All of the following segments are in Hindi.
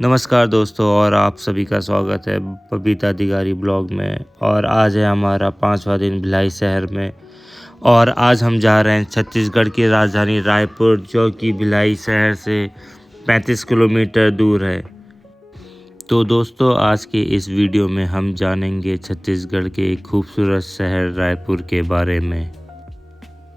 नमस्कार दोस्तों और आप सभी का स्वागत है बबीता अधिकारी ब्लॉग में। और आज है हमारा 5वां दिन भिलाई शहर में और आज हम जा रहे हैं छत्तीसगढ़ की राजधानी रायपुर, जो कि भिलाई शहर से 35 किलोमीटर दूर है। तो दोस्तों, आज के इस वीडियो में हम जानेंगे छत्तीसगढ़ के एक खूबसूरत शहर रायपुर के बारे में।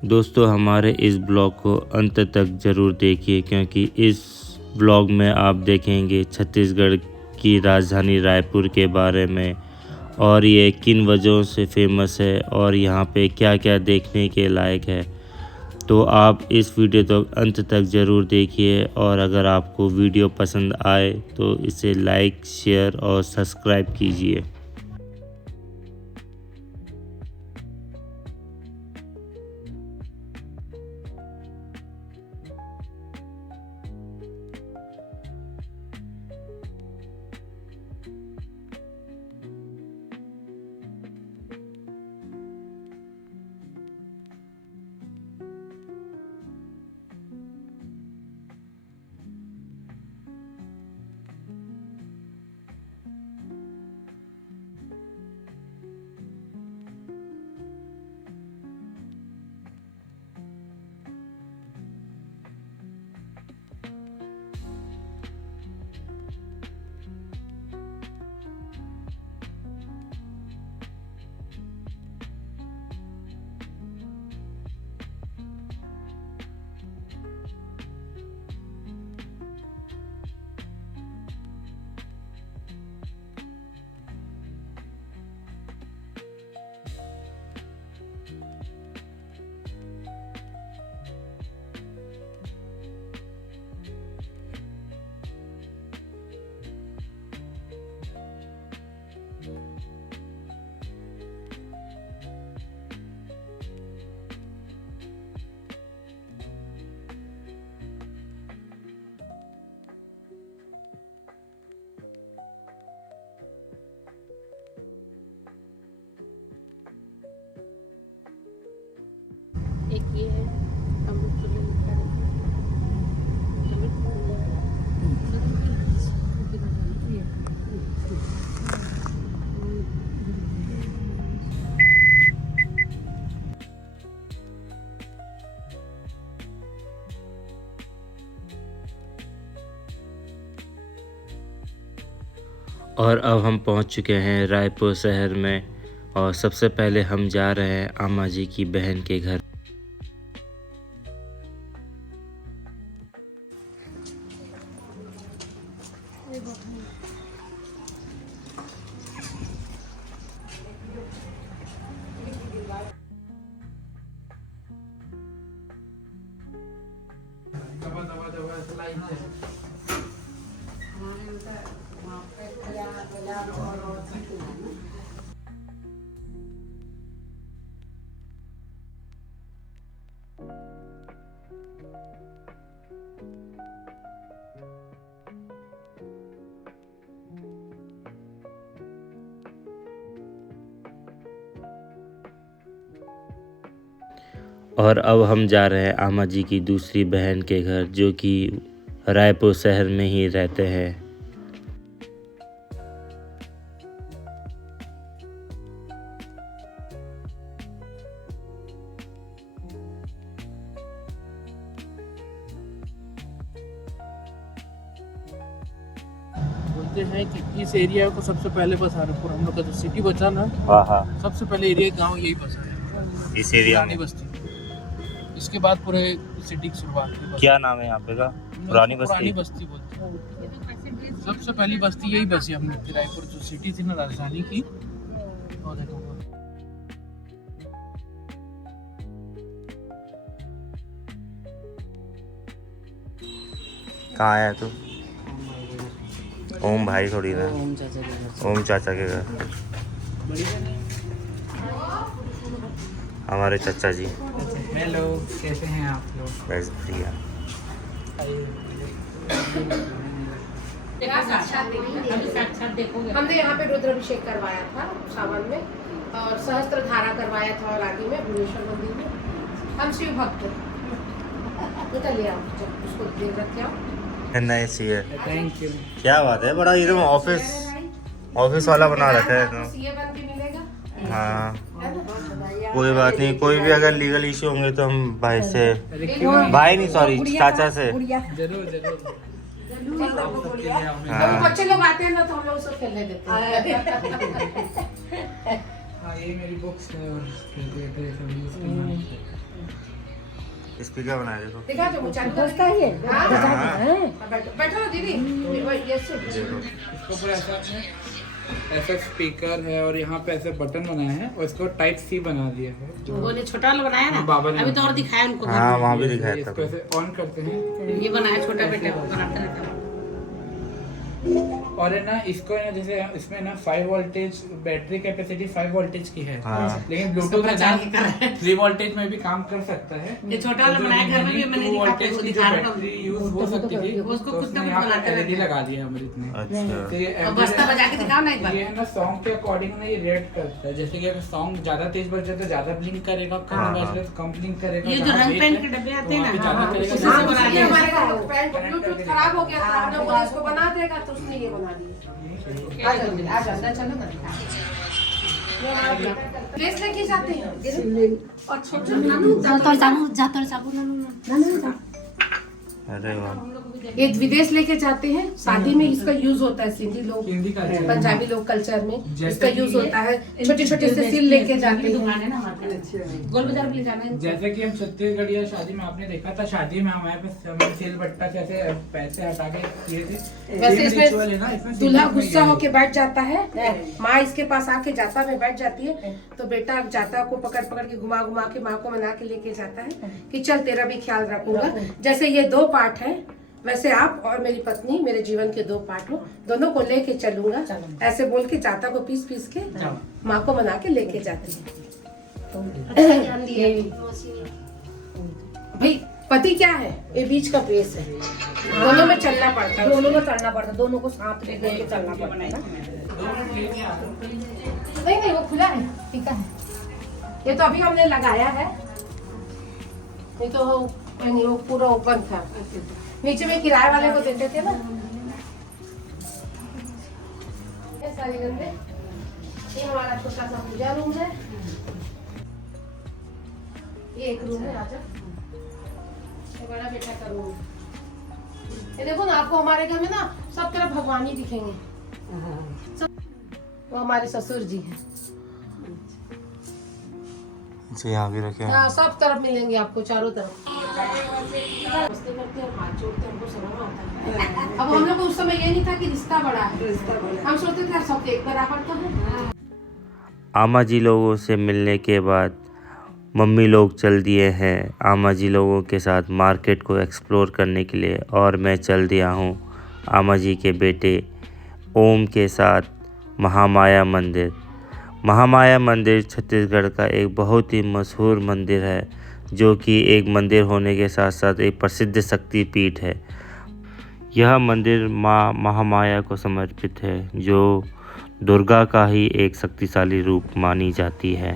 दोस्तों, हमारे इस ब्लॉग को अंत तक ज़रूर देखिए, क्योंकि इस ब्लॉग में आप देखेंगे छत्तीसगढ़ की राजधानी रायपुर के बारे में और ये किन वजहों से फेमस है और यहाँ पे क्या क्या देखने के लायक है। तो आप इस वीडियो तो अंत तक ज़रूर देखिए और अगर आपको वीडियो पसंद आए तो इसे लाइक, शेयर और सब्सक्राइब कीजिए। एक ये है अमृततुल्य लिखा है। और अब हम पहुंच चुके हैं रायपुर शहर में और सबसे पहले हम जा रहे हैं आमा जी की बहन के घर। और अब हम जा रहे हैं आमा जी की दूसरी बहन के घर, जो कि रायपुर शहर में ही रहते हैं। बोलते हैं कि इस एरिया को सबसे पहले बसा पूरा हम लोग का जो सिटी बचा ना, हाँ, सबसे पहले एरिया गांव यही बसा है, इस एरिया में। पुरानी बस्ती। इसके बाद पूरे सिटी की शुरुआत हुई। क्या नाम है यहाँ पे का? पुरानी पुरानी बस्ती। बस्ती बोलते हैं। सबसे पहली बस्ती यही बसी हम लोग की, रायपुर जो सिटी थी ना राजधानी की। और देखो कहाँ आया तू? ओम भाई थोड़ी ना, ओम चाचा के घर। हमारे चाचा जी। हेलो, कैसे हैं आप लोग? बस बढ़िया। हमने यहाँ पे रुद्राभिषेक करवाया था सावन में और सहस्त्र धारा करवाया था और आगे में भुवनेश्वर मंदिर में। हम शिव भक्त हैं। निकल ले आओ, जब उसको देख रखे आओ। नहीं चाहिए। Thank you. क्या बात है, बड़ा एकदम ऑफिस वाला बना रखा है एकदम। सीए बन के मिलेगा, हाँ है ना? कोई बात नहीं, कोई भी अगर लीगल इशू होंगे तो हम भाई से, अरे क्यों नहीं? भाई नहीं सॉरी चाचा से। जरूर जरूर। हाँ। जब बच्चे लोग आते हैं ना तो हम लोग उसको खेलने देते हैं। हाँ ये मेरी बुक्स है और कैलकुलेटर सभी इसके नाम से। स्पीकर बनाया देखो। दिखा जो मुझे उसका ही है। हाँ बैठो बैठो ना दीदी, ये इसको पूरा ऐसा स्पीकर है और यहाँ पे ऐसे बटन बनाए हैं और इसको टाइप सी बना दिया है। वो ने छोटा वाला बनाया ना, बाबा ने अभी तो और दिखाया उनको। हाँ वहाँ भी दिखाया इसको था। ऐसे ऑन करते हैं ये बनाया छोटा बेटे को बनाते रहता है। और है ना इसको है ना जैसे इसमें ना 5 वोल्टेज बैटरी कैपेसिटी 5 वोल्टेज की है। हाँ। लेकिन ब्लूटूथ में 3 वोल्टेज में भी काम कर सकता है। ये छोटा वाला बनाया घर में भी, मैंने 2 वोल्टेज की जो दिखा रहा बैटरी यूज हो सकती थी उसको तो खुद उसने का यहाँ बनाते पे रहते LED हैं। लगा दिया अमृत ने। अच्छा तो ये अब बस्ता बजा के दिखाओ ना एक बार। ये है ना सॉन्ग के अकॉर्डिंग ना ये रेट करता है। जैसे कि अगर सॉन्ग ज्यादा तेज बज जाए तो ज्यादा ब्लिंक करेगा, कम हाँ, बज जाए तो कम ब्लिंक करेगा। ये जो जहाँ रंग bass पेन है, के डब्बे तो आते हैं वहाँ पे ना, ज्यादा हाँ, करेगा, उसी ज्यादा से बना करेगा। लिया। हमारे पेन ब्लूटूथ खराब हो गया था, हमने बोला इसको बना देगा तो उसने ये बना दिया। आ जाओ अंदर चलो ना। ड्रेस लेके जाते हैं और छोटे अरे वाह। ये विदेश लेके जाते हैं, शादी में इसका यूज होता है। सिंधी लोग, हिंदी कल्चर पंजाबी लोग कल्चर में जैसे इसका यूज कि- होता है। छोटे छोटे से सिल लेके जाते हैं, गोल बाजार में ले जाना है। जैसे कि हम छत्तीसगढ़ या शादी में आपने देखा था, शादी में हमारे पास हमें सिल बट्टा से ऐसे पैसे हटा के किए थे। वैसे Same ritual है ना, इसमें इसमें दूल्हा सिंदूर में गुस्सा ये होके बैठ जाता है, माँ इसके पास आके जाता में बैठ जाती है, तो बेटा जाता को पकड़ पकड़ के घुमा घुमा के माँ को मना के लेके जाता है कि चल तेरा भी ख्याल रखूंगा। जैसे ये 2 पार्ट है, वैसे आप और मेरी पत्नी मेरे जीवन के 2 पार्ट हो, दोनों को लेके चलूंगा। ऐसे बोल के जाता को पीस पीस के माँ को मना के लेके जाती है। भाई पति क्या है, ये बीच का प्रेस है, दोनों में चलना पड़ता है, दोनों में चलना पड़ता है, दोनों को साथ लेके चलना पड़ता है। नहीं नहीं वो खुला है, टीका है। ये तो अभी हमने लगाया है, ये तो नहीं वो पूरा ओपन था। नीचे में किराए वाले को देते थे ना। ये सारी गंदे, ये हमारा छोटा सा पूजा रूम है, ये एक रूम है। आजा, ये बड़ा बेटा का रूम है। ये देखो ना, आपको हमारे घर में ना सब तरफ भगवान ही दिखेंगे। वो हमारे ससुर जी हैं। जी यहाँ भी रखे हैं। हाँ सब तरफ मिलेंगे आपको, चारों तरफ। करते करते और हाथ जोड़ते हमको शर्म आता है। अब हम लोग को उस समय ये नहीं था कि रिश्ता बड़ा है, हम सोचते थे सब एक बराबर तो है। आमा जी लोगों से मिलने के बाद मम्मी लोग चल दिए हैं आमा जी लोगों के साथ मार्केट को एक्सप्लोर करने के लिए, और मैं चल दिया हूँ आमा जी के बेटे ओम के साथ महामाया मंदिर। महामाया मंदिर छत्तीसगढ़ का एक बहुत ही मशहूर मंदिर है, जो कि एक मंदिर होने के साथ साथ एक प्रसिद्ध शक्तिपीठ है। यह मंदिर माँ महामाया को समर्पित है, जो दुर्गा का ही एक शक्तिशाली रूप मानी जाती है।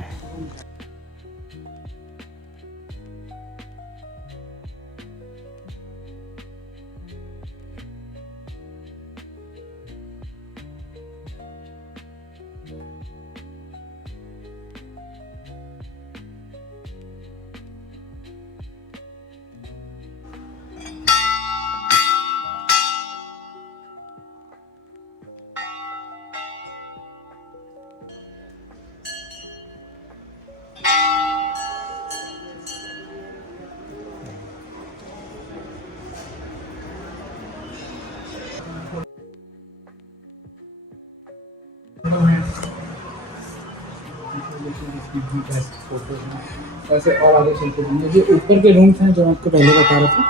ऐसे और आगे चलते जाएंगे। जो ऊपर के रूम्स हैं जो मैं आपको पहले बता रहा था,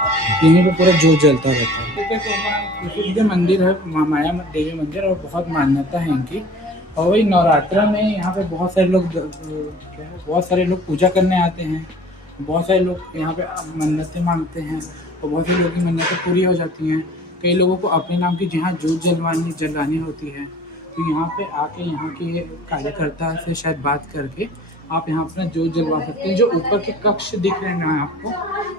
यहीं पे पूरा जोत जलता रहता है। प्रसिद्ध मंदिर है माया देवी मंदिर, और बहुत मान्यता है इनकी। और वही नवरात्रा में यहाँ पे बहुत सारे लोग पूजा करने आते हैं। बहुत सारे लोग यहाँ पे मन्नतें मांगते हैं और बहुत से लोगों की मन्नतें पूरी हो जाती हैं। कई लोगों को अपने नाम की जहाँ जोत जलानी होती है, तो यहाँ पे आके यहाँ के कार्यकर्ता से शायद बात करके आप यहाँ अपना जोत जलवा सकते हैं। जो ऊपर के कक्ष दिख रहे हैं ना आपको,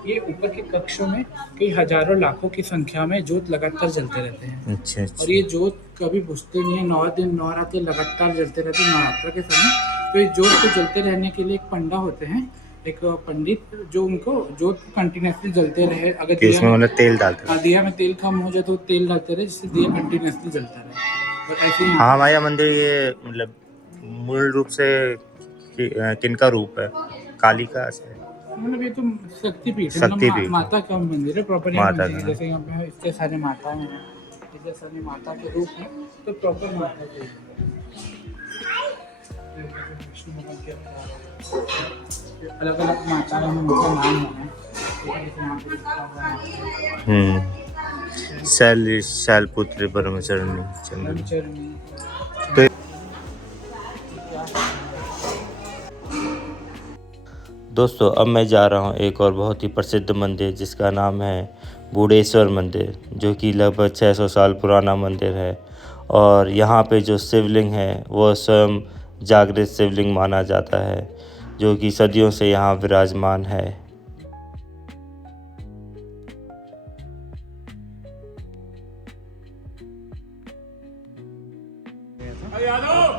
ये ऊपर के कक्षों में कई हजारों लाखों की संख्या में जोत लगातार जलते रहते हैं। अच्छा और ये जोत कभी बुझते नहीं है, 9 दिन 9 रातें लगातार जलते रहते हैं नवरात्र के समय। तो ये जोत को जलते रहने के लिए एक पंडा होते हैं, एक पंडित, जो उनको जोत को कंटिन्यूसली जलते रहे। अगर कि उसमें मतलब तेल डालते हैं। दिया में तेल कम हो जाए तो तेल डालते रहे, जिससे दिया कंटिन्यूसली जलता रहे। और ऐसे ही हाँ माया मंदिर ये मतलब मूल रूप से किनका रूप है? काली का से? मतलब ये तो शक्तिपीठ है, शक्तिपीठ मतलब माता का मंदिर है, प्रॉपर माता मंदिर है। का। जैसे यहाँ पे इतने सारे माता हैं, इतने सारे माता के रूप हैं, तो प्रॉपर माता के विष्णु भगवान के अलग अलग माता हैं, उनका नाम है। यहाँ पे लिखा हुआ है शैलपुत्री ब्रह्मचरणी चंद्र। ब्रह्मचर्य। दोस्तों अब मैं जा रहा हूँ एक और बहुत ही प्रसिद्ध मंदिर जिसका नाम है बूढ़ेश्वर मंदिर, जो कि लगभग 600 साल पुराना मंदिर है। और यहाँ पे जो शिवलिंग है वो स्वयं जागृत शिवलिंग माना जाता है, जो कि सदियों से यहाँ विराजमान है।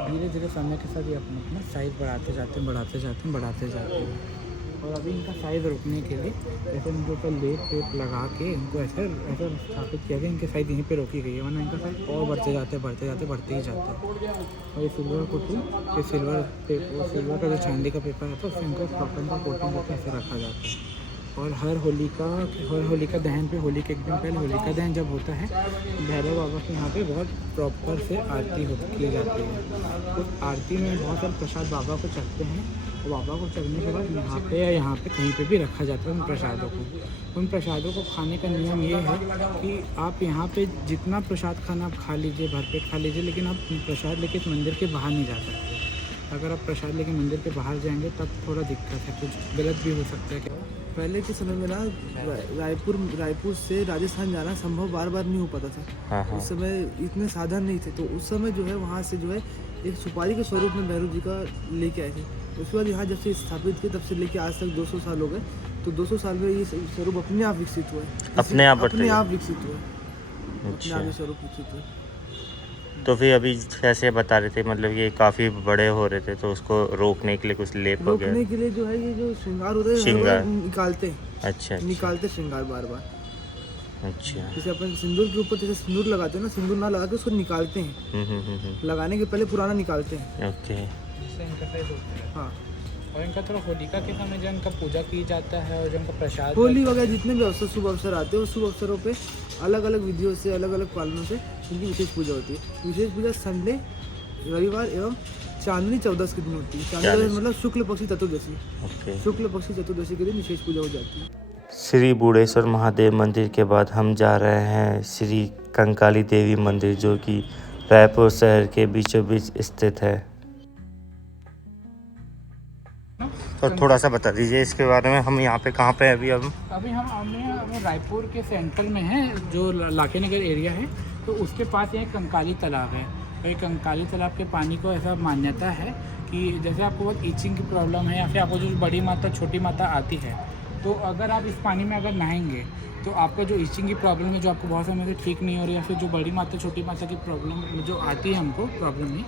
धीरे धीरे समय के साथ ये अपना साइज बढ़ाते जाते हैं। और अभी इनका साइज रोकने के लिए जैसे इनके ऊपर लेप वेप लगा के इनको ऐसे स्थापित किया गया। इनके साइज यहीं पे रोकी गई है, वरना इनका साइज और बढ़ते ही जाते हैं। और ये सिल्वर पुट्टी, ये सिल्वर का जो चांदी का पेपर है तो उससे इनको कॉटन का कोटिंग करके ऐसे रखा जाता है। और हर होलिका दहन पे, होली के एक दिन पहले होलिका दहन जब होता है, भैरव बाबा के यहाँ पे बहुत प्रॉपर से आरती की जाती है। उस आरती में बहुत सारे प्रसाद बाबा को चढ़ते हैं, और बाबा को चढ़ने के बाद यहाँ पे कहीं पे भी रखा जाता है उन प्रसादों को। उन प्रसादों को खाने का नियम ये है कि आप यहाँ पे जितना प्रसाद खाना आप खा लीजिए, भरपेट खा लीजिए, लेकिन आप प्रसाद लेके इस मंदिर के बाहर नहीं जा सकते। अगर आप प्रसाद लेके मंदिर के बाहर जाएंगे तब थोड़ा दिक्कत है, कुछ गलत भी हो सकता है। पहले के समय में ना रायपुर से राजस्थान जाना संभव बार नहीं हो पाता था। उस समय इतने साधन नहीं थे, तो उस समय जो है वहाँ से जो है एक सुपारी के स्वरूप में भैरव जी का लेके आए थे। उसके बाद यहाँ जब से स्थापित किए तब से लेके आज तक 200 साल हो गए। तो 200 साल में ये स्वरूप अपने आप विकसित हुआ है, अपने आप विकसित हुआ है, अच्छा। अपने आप स्वरूप विकसित हुआ। तो फिर अभी जैसे बता रहे थे मतलब ये काफ़ी बड़े हो रहे थे, तो उसको रोकने के लिए कुछ लेप वगैरह, रोकने के लिए जो है ये जो श्रृंगार होता है श्रृंगार निकालते हैं। अच्छा। निकालते श्रृंगार बार अच्छा। जैसे अपन सिंदूर के ऊपर जैसे सिंदूर लगाते हैं ना, सिंदूर ना लगा के उसको निकालते हैं। लगाने के पहले पुराना निकालते हैं। ओके। हाँ, और इनका थोड़ा होलिका के समय जो इनका पूजा की जाता है, और जो इनका प्रसाद, होली वगैरह जितने भी अवसर शुभ अवसर आते हैं, उस शुभ अवसरों पे अलग अलग विधियों से, अलग अलग पालनों से इनकी विशेष पूजा होती है। विशेष पूजा संडे, रविवार एवं चांदनी 14 के दिन होती है। चांदनी मतलब शुक्ल पक्षी चतुर्दशी। शुक्ल पक्षी चतुर्दशी के दिन विशेष पूजा हो जाती है। श्री बूढ़ेश्वर महादेव मंदिर के बाद हम जा रहे हैं श्री कंकाली देवी मंदिर, जो कि रायपुर शहर के बीचों बीच स्थित है। तो थोड़ा सा बता दीजिए इसके बारे में। हम यहाँ पे कहाँ पे हैं अभी हम रायपुर के सेंट्रल में हैं, जो लाके नगर एरिया है, तो उसके पास एक कंकाली तालाब है। और कंकाली तालाब के पानी को ऐसा मान्यता है कि जैसे आपको बहुत ईचिंग की प्रॉब्लम है, या फिर आपको जो बड़ी माता छोटी माता आती है, तो अगर आप इस पानी में अगर नहाएंगे तो आपका जो ईचिंग की प्रॉब्लम है, जो आपको बहुत समय से ठीक नहीं हो रही, या फिर जो बड़ी माता छोटी माता की प्रॉब्लम जो आती है हमको प्रॉब्लम नहीं,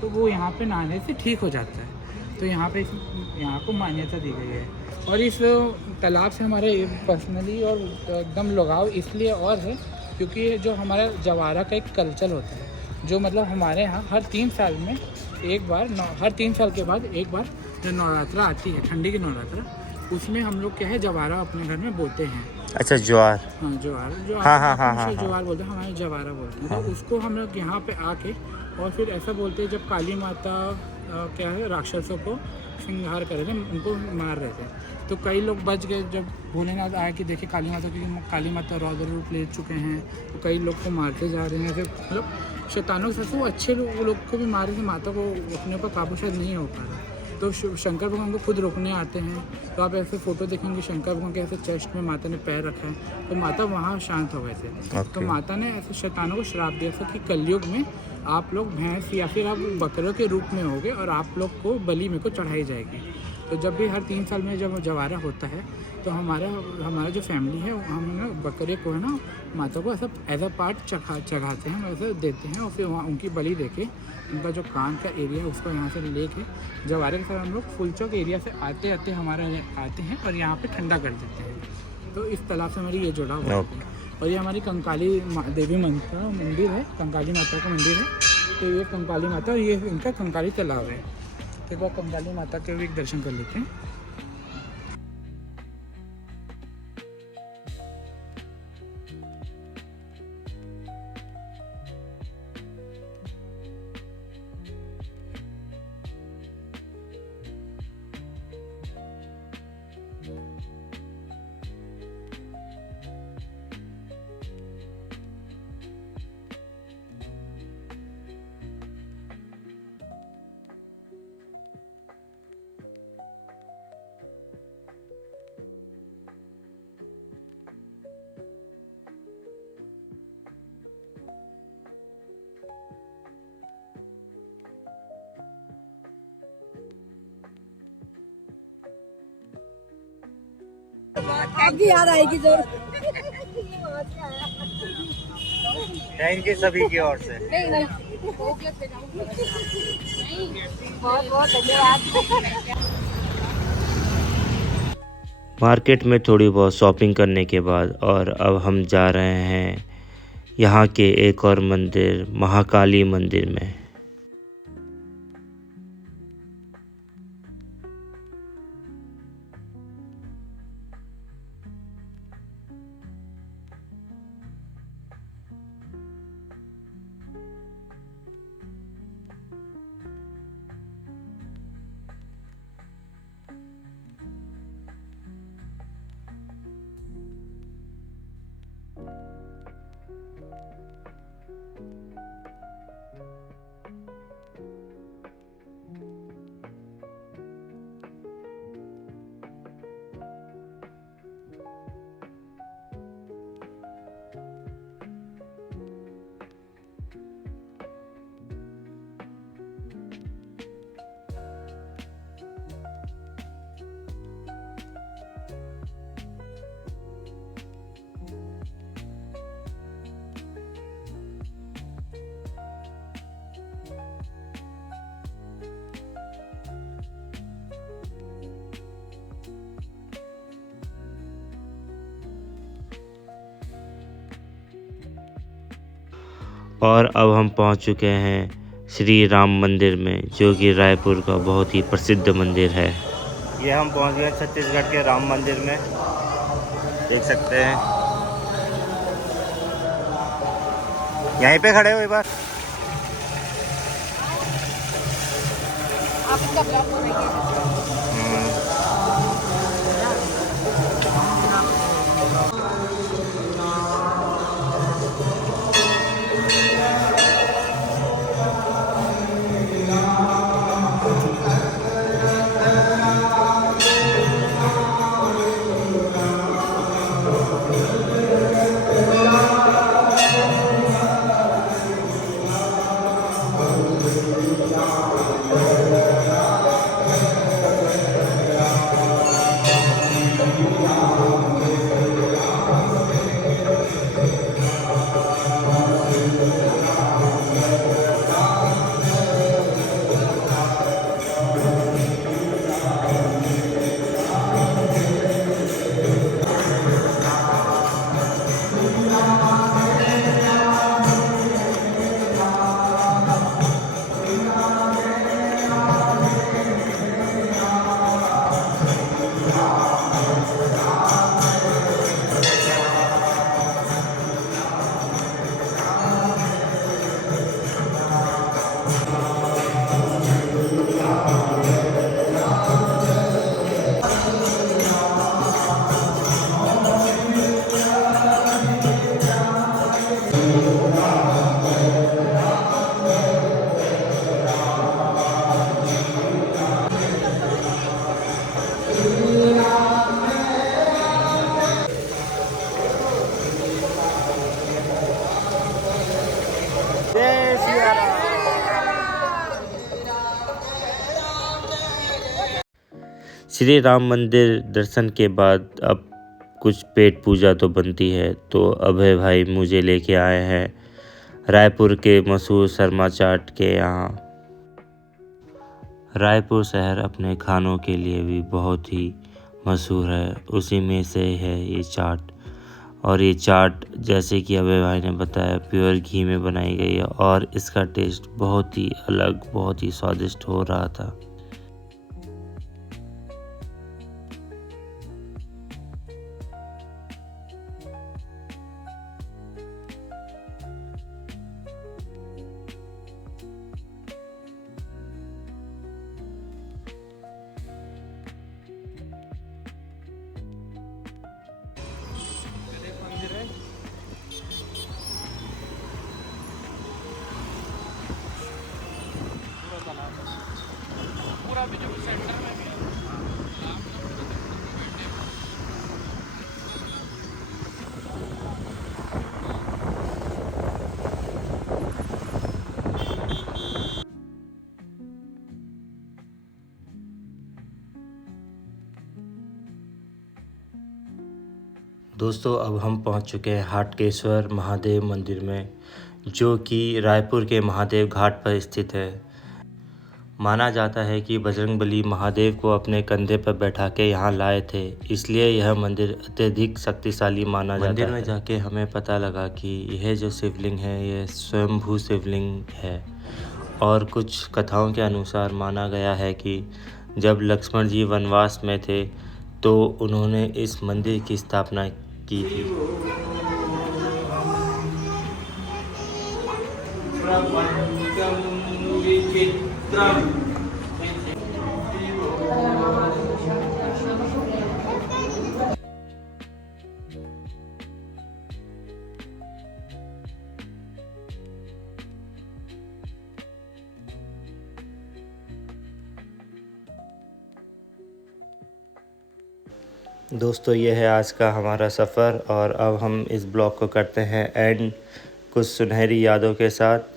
तो वो यहाँ पे नहाने से ठीक हो जाता है। तो यहाँ को मान्यता दी गई है। और इस तालाब से हमारे पर्सनली और एकदम लगाव इसलिए और है क्योंकि जो हमारा जवारा का एक कल्चर होता है, जो मतलब हमारे यहाँ हर 3 साल में एक बार, हर 3 साल के बाद एक बार जो नवरात्रा आती है, ठंडी की नवरात्रा, उसमें हम लोग क्या है जवारा अपने घर में बोते हैं। अच्छा, ज्वार। हाँ, ज्वार ज्वार बोलते हैं, हमारे जवारा बोलते हैं। तो उसको हम लोग यहाँ पे आके और फिर ऐसा बोलते हैं, जब काली माता क्या है राक्षसों को संहार कर रहे थे, उनको मार रहे थे, तो कई लोग बच गए। जब भोलेनाथ आया कि देखिए काली माता, क्योंकि काली माता रौद्र रूप ले चुके हैं, तो कई लोग को मारते जा रहे हैं। फिर मतलब शैतानों के साथ वो अच्छे लोग को भी मार रहे थे, माता को अपने ऊपर काबू शायद नहीं हो पा रहा। तो शंकर भगवान को खुद रोकने आते हैं। तो आप ऐसे फ़ोटो देखेंगे शंकर भगवान के ऐसे चेस्ट में माता ने पैर रखा है, तो माता वहाँ शांत हो गए थे। तो माता ने ऐसे शैतानों को श्राप दिया था कि कलयुग में आप लोग भैंस या फिर आप बकरियों के रूप में होगे और आप लोग को बलि में को चढ़ाई जाएगी। तो जब भी हर 3 साल में जब जवारा होता है तो हमारा जो फैमिली है हम ना बकरे को है ना माता को ऐसा एज अ पार्ट चढ़ाते हैं, वैसे देते हैं और फिर वहाँ उनकी बलि देके उनका जो कान का एरिया है उसको यहाँ से लेके जवारे के साथ हम लोग फुलचौक एरिया से आते आते हैं और यहाँ पे ठंडा कर देते हैं। तो इस तालाब से हमारी ये जुड़ा हुआ है। और ये हमारी कंकाली देवी मंदिर है, कंकाली माता का मंदिर है। तो ये कंकाली माता और ये इनका कंकाली तालाब है। तो वो कंकाली माता के भी दर्शन कर लेते हैं। याद आएगी जरूर। थैंक यू सभी की ओर से। बहुत बहुत धन्यवाद। मार्केट में थोड़ी बहुत शॉपिंग करने के बाद और अब हम जा रहे हैं यहाँ के एक और मंदिर महाकाली मंदिर में। और अब हम पहुंच चुके हैं श्री राम मंदिर में, जो कि रायपुर का बहुत ही प्रसिद्ध मंदिर है। ये हम पहुंच गए छत्तीसगढ़ के राम मंदिर में, देख सकते हैं। यहीं पे खड़े हो एक बार। आप इसका ब्लॉग बनाइए। श्री राम मंदिर दर्शन के बाद अब कुछ पेट पूजा तो बनती है। तो अभय भाई मुझे लेके आए हैं रायपुर के मशहूर शर्मा चाट के यहाँ। रायपुर शहर अपने खानों के लिए भी बहुत ही मशहूर है, उसी में से है ये चाट। और ये चाट जैसे कि अभय भाई ने बताया प्योर घी में बनाई गई है और इसका टेस्ट बहुत ही अलग, बहुत ही स्वादिष्ट हो रहा था। दोस्तों अब हम पहुंच चुके हैं हाटकेश्वर महादेव मंदिर में, जो कि रायपुर के महादेव घाट पर स्थित है। माना जाता है कि बजरंगबली महादेव को अपने कंधे पर बैठा के यहाँ लाए थे, इसलिए यह मंदिर अत्यधिक शक्तिशाली माना जाता है। मंदिर में जाके हमें पता लगा कि यह जो शिवलिंग है यह स्वयंभू शिवलिंग है। और कुछ कथाओं के अनुसार माना गया है कि जब लक्ष्मण जी वनवास में थे तो उन्होंने इस मंदिर की स्थापना की थी। दोस्तों ये है आज का हमारा सफ़र और अब हम इस ब्लॉग को करते हैं एंड कुछ सुनहरी यादों के साथ।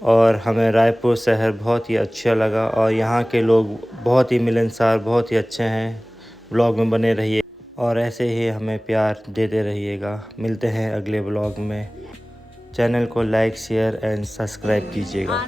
और हमें रायपुर शहर बहुत ही अच्छा लगा और यहाँ के लोग बहुत ही मिलनसार, बहुत ही अच्छे हैं। ब्लॉग में बने रहिए और ऐसे ही हमें प्यार देते रहिएगा। मिलते हैं अगले ब्लॉग में। चैनल को लाइक, शेयर एंड सब्सक्राइब कीजिएगा।